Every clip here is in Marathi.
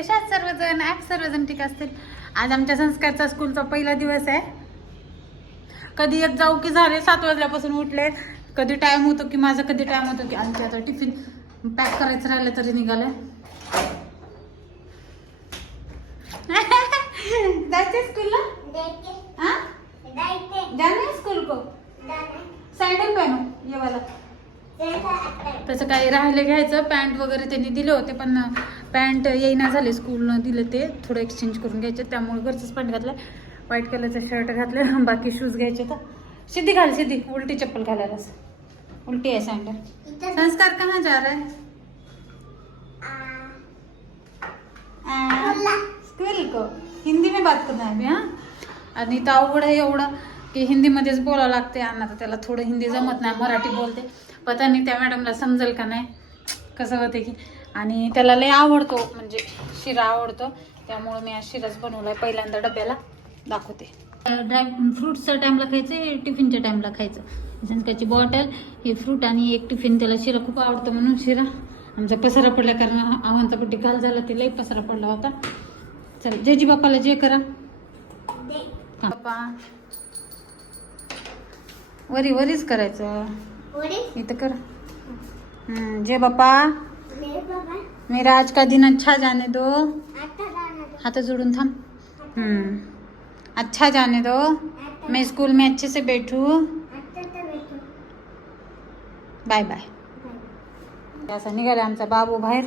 कशा आहेत सर्वजण? ॲप सर्वजण ठीक असतील. आज आमच्या संस्कारचा स्कूलचा पहिला दिवस आहे. कधी एक जाऊ की झाले सात वाजल्यापासून उठले. कधी टाइम होतो की माझा कधी टाइम होतो की आमच्या. आता टिफिन पॅक करायचं राहिलं तरी निघालंय जायचे स्कूलला हाँ? जाना स्कूल को? सैंडल पहनो ये वाला त्याचं काही राहिलं घ्यायचं. पॅन्ट वगैरे त्यांनी दिले होते पण पॅन्ट येईना झाले स्कूलनं दिले ते थोडं एक्सचेंज करून घ्यायचे. त्यामुळे घरचंच पॅन्ट घातलं व्हाईट कलरचं शर्ट घातलं बाकी शूज घ्यायचे तर. सिद्धी घाल सिद्धी उलटी चप्पल घालायलाच उलटी है सैंडल संस्कार कहाँ जा रहा है? स्कूल को. हिंदी में बात करना है अभी हाँ? आणि तर अवघड आहे एवढं की हिंदीमध्येच बोलावं लागते आणि आता त्याला थोडं हिंदी जमत नाही मराठी बोलते. पता नाही त्या मॅडमला समजेल का नाही? कसं होते की आणि त्याला लय आवडतो म्हणजे शिरा आवडतो. त्यामुळं मी आज शिराच बनवलाय. पहिल्यांदा डब्याला दाखवते. ड्राय फ्रूटच्या टाईमला खायचं हे टिफिनच्या टाईमला खायचं. संस्कारची बॉटल हे फ्रूट आणि एक टिफिन. त्याला शिरा खूप आवडतं म्हणून शिरा. आमचा पसारा पडला कारण आव्हानचा पट्टी काल झाला ते लई पसारा पडला होता. चल जेजी बाप्पाला जे करा. हा. बाप्पा. वरी वरीच करायचं. इथं कर. जय बाप्पा. मेरा आज का दिन अच्छा जाने दो। हाथ जोड़ून थांब हम्म, अच्छा जाने दो। मैं स्कूल में अच्छे से बैठू। Bye bye. असं निघाले आमचा बाबू बाहेर.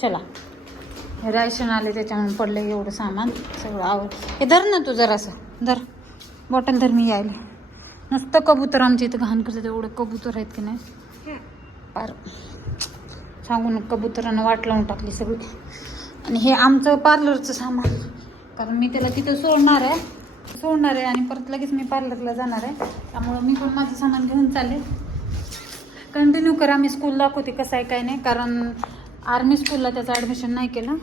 चला. राशन आले त्याच्यामुळे पडलं एवढं सामान. सगळं आवड. हे धर ना तू जरासं. धर. बॉटल धर मी यायला. नुसतं कबूतर आमच्या इथं घाण करतात. एवढे कबूतर आहेत की नाही. पार सांगून कबुतरानं वाट लावून टाकली सगळी. आणि हे आमचं पार्लरचं सामान. कारण मी त्याला तिथं सोडणार आहे. सोडणार आहे आणि परत लगेच मी पार्लरला जाणार आहे. त्यामुळं मी पण माझं सामान घेऊन चालले. कंटिन्यू करा मी स्कूल दाखवते कसं आहे काय नाही. कारण आर्मी स्कूलला त्याचं ॲडमिशन नाही केलं.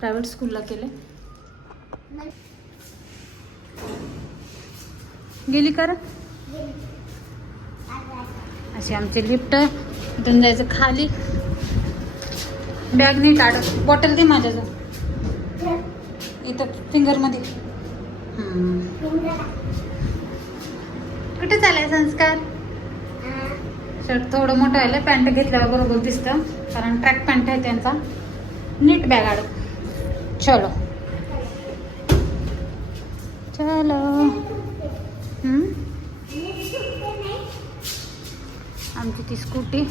प्रायव्हेट स्कूलला केले. गेली कर अशी आमची लिफ्ट इथून जायचं खाली. बॅग नीट आड बॉटल दे माझ्याजवळ. इथं फिंगरमध्ये हम्म. कुठे चालाय संस्कार? शर्ट थोडं मोठं आहे पॅन्ट घेतल्यावर बरोबर दिसतं. कारण ट्रॅक पॅन्ट आहे त्यांचा. नीट बॅग आड चलो. चलो. आमची ती स्कूटी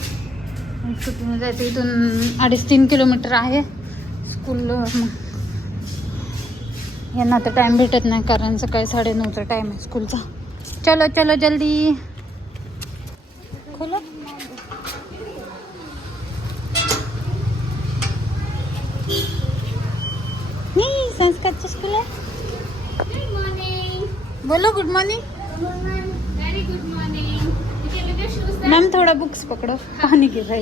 स्कूटीने जायचं. इथून अडीच तीन किलोमीटर आहे. स्कूल यांना तर टाईम भेटत नाही कारण सकाळी साडेनऊचा टाईम आहे स्कूलचा. चलो चलो जल्दी. खोलो. नहीं संस्कार स्कूल है बोलो good morning Very good ma'am थोड़ा बुक्स पकड़ो. पाणी गिर रहा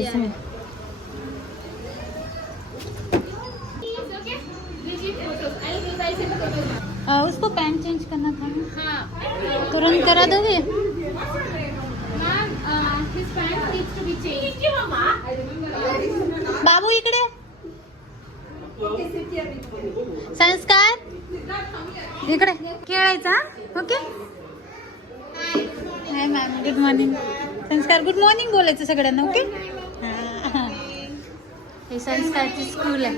उसको पैंट चेंज करना था हाँ. तुरंत करा दोगे? बाबू इकडे. संस्कार? इकडे. खेळायचा? Okay? Hi ma'am good morning Sanskar good morning बोलायचं सगळ्यांना ओके हे संस्कारची स्कूल आहे.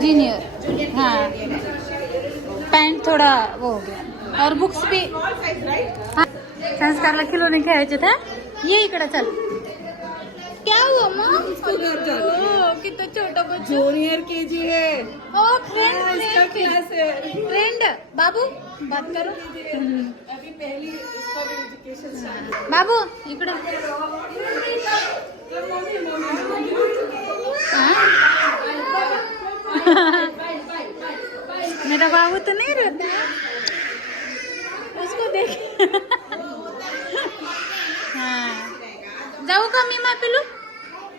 जूनियर हाँ. पैंट थोड़ा वो हो गया. और बुक्स भी. हाँ. संस्कारला खिलौने खेळायचे था ये इकडे चल. क्या हुआ मॉम कितना छोटा बच्चा. जूनियर के जी है. ओ फ्रेंड इसका क्लास है. फ्रेंड बाबू बात करो अभी पहली एजुकेशन बाबू इकडे? मेरा बाबू तो नहीं रहता। उसको देख। हाँ। जाऊ का मी पिलू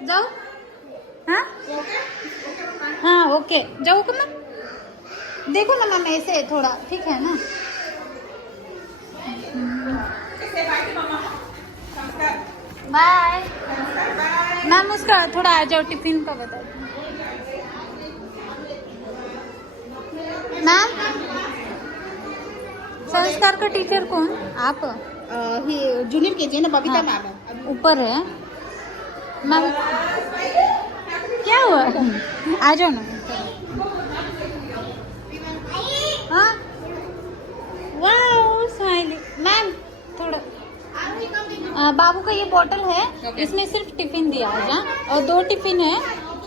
जाऊ हाँ? हाँ ओके जाऊ का मैं देखो ना मैम ऐसे थोड़ा ठीक है ना? बाय मैम उसका थोड़ा आ जाओ टिफ़िन का बता मैम संस्कार का टीचर कौन? आप? ही जूनियर के जी ना बबीता हाँ, मैम। ऊपर है। मैम क्या हुआ? आ जाओ ना हाँ वाह स्माइली मैम थोड़ा आ, बाबू का ये बॉटल है इसमें सिर्फ़ टिफ़िन दिया है हाँ? और दो टिफ़िन है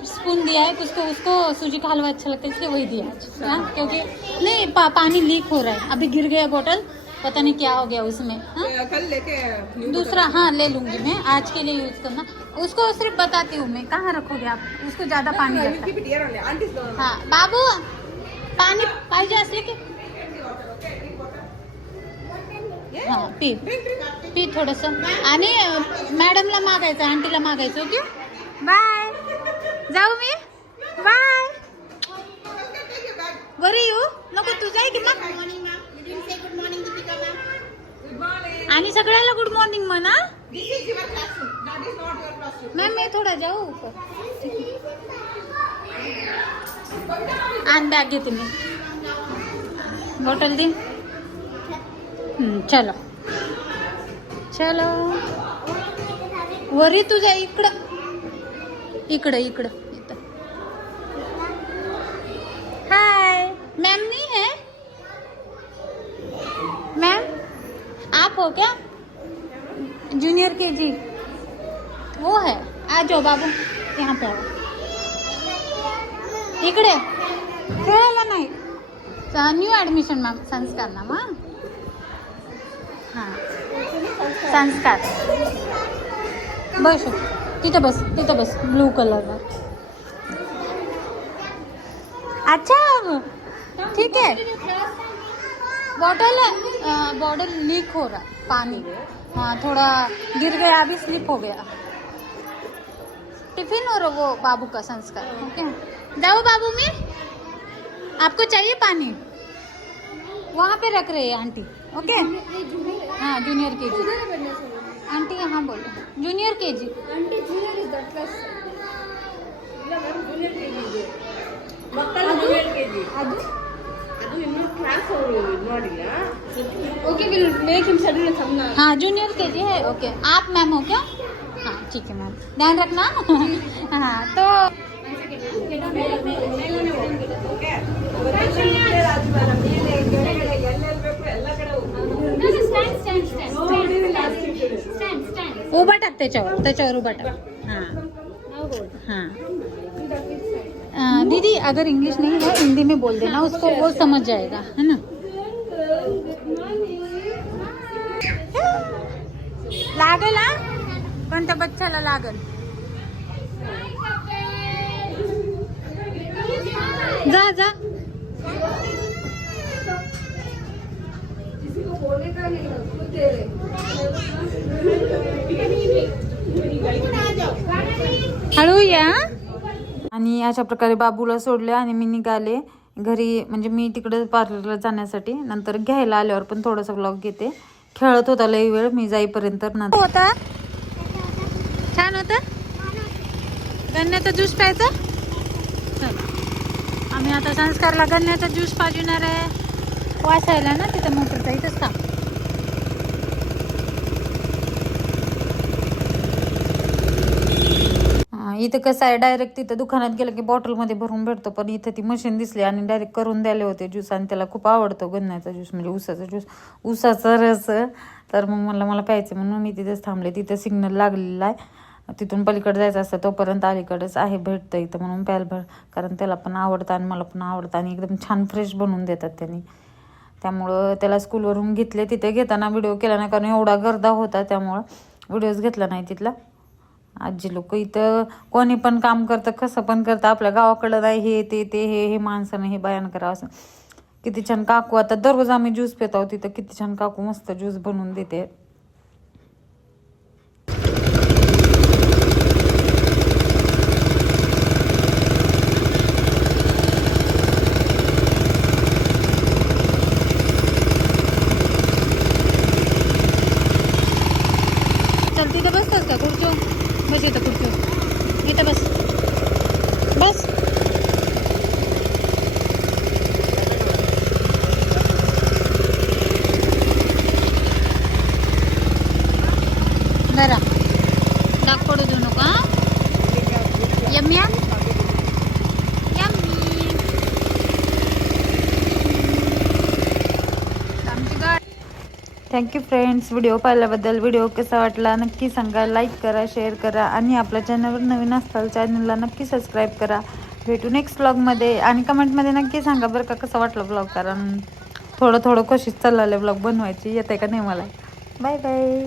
स्पून दिया है उसको उसको सूजी का हलवा अच्छा लगता है इसलिए वही दिया है हाँ? क्योंकि नहीं पा, पानी लीक हो रहा है अभी गिर गया बॉटल पता नहीं क्या हो गया उसमें हाँ? कल लेके दूसरा हाँ ले लूँगी मैं आज के लिए यूज़ करना। उसको सिर्फ़ बताती हूँ मैं कहाँ रखोगे आप? उसको ज़्यादा पानी है। हा बाबू पानी पाई असले की हा पी. पी थोडस. आणि मॅडमला मागायचं आंटीला मागायचं ओके? बाय. जाऊ मी. बाय. बरी येऊ नको तू जाय की मग. आणि सगळ्याला गुड मॉर्निंग म्हणा मॅम मी थोडा जाऊ. आण बॅग घेते मी. बॉटल दे. चलो. चलो. वरी तुझ्या इकडं. इकडं इकडं. इथं. हाय मॅम नाही है मैम आप हो क्या? जूनियर के जी वो है. आ जाओ बाबू. यहाँ पे आओ. इकडे. खेळायला नाही. न्यू ॲडमिशन मॅम संस्कार ना मग हाँ। संस्कार। बस, तिथं बस तिथं बस, ब्लू कलरवर अच्छा ठीक है बॉटल बॉटल लीक हो रहा, पानी. हाँ थोड़ा गिर गया, अभी स्लिप हो गया. टिफ़िन और वो बाबू का संस्कार ओके जाओ बाबू में, आपको चाहिए पानी? वहाँ पे रख रहे हैं आंटी ओके? हाँ जूनियर के जी। आंटी यहाँ बोलो जूनियर के जी. हाँ जूनियर के जी है ओके आप मैम हो क्या? हाँ ठीक है मैम ध्यान रखना। हाँ तो Stand, उभा टाक त्याच्यावर त्याच्यावर उभा टाक. हां. दीदी अगर इंग्लिश नहीं है हिंदी में बोल देना उसको वो समझ जाएगा है ना? लागल हा? कोणत्या बच्चाला लागल? जा जा. हळू या आणि अशा प्रकारे बाबूला सोडले आणि मी निघाले. घरी म्हणजे मी तिकडे पार्लरला जाण्यासाठी. नंतर घ्यायला आल्यावर पण थोडासा ब्लॉग घेते. खेळत होता लई वेळ. मी जाईपर्यंत नंतर होता. छान होता? गन्याचा ज्यूस प्यायचा? चला. आम्ही आता संस्कारला गन्याचा ज्यूस पाजविणार आहे. वाचायला ना तिथं मोटरचा इथंच थांब. इथं कसं आहे डायरेक्ट तिथं दुकानात गेलं की बॉटलमध्ये भरून भेटतो पण इथं ती मशीन दिसली आणि डायरेक्ट करून द्यायला होते ज्यूस आणि त्याला खूप आवडतो गन्याचा ज्यूस म्हणजे ऊसाचा ज्यूस. ऊसाचा रस. तर मग मला मला प्यायचं म्हणून मी तिथेच थांबले. तिथं सिग्नल लागलेला आहे. तिथून पलीकडे जायचं असतं तोपर्यंत अलीकडेच आहे भेटतं इथं म्हणून प्यायला भर. कारण त्याला पण आवडतं आणि मला पण आवडतं आणि एकदम छान फ्रेश बनवून देतात त्यांनी. त्यामुळं त्याला स्कूलवरून घेतले तिथे घेताना व्हिडिओ केला नाही कारण एवढा गर्दा होता त्यामुळं व्हिडिओज घेतला नाही तिथला. आजी लोक इथं कोणी पण काम करतं कसं पण करतं आपल्या गावाकडं नाही हे ते ते हे हे माणसानं हे बयान करावं असं. किती छान काकू आता दररोज आम्ही ज्यूस पित आहोत तिथं किती छान काकू मस्त ज्यूस बनवून देते. थँक्यू फ्रेंड्स व्हिडिओ पाहिल्याबद्दल व्हिडिओ कसा वाटला नक्की सांगा. लाईक करा शेअर करा आणि आपल्या चॅनलवर नवीन असताल चॅनलला नक्की सबस्क्राईब करा. भेटू नेक्स्ट ब्लॉगमध्ये आणि कमेंटमध्ये नक्की सांगा बरं का कसा वाटला ब्लॉग कारण थोडं थोडं कोशिश चाललं ब्लॉग बनवायची. येते का नाही मला? Bye bye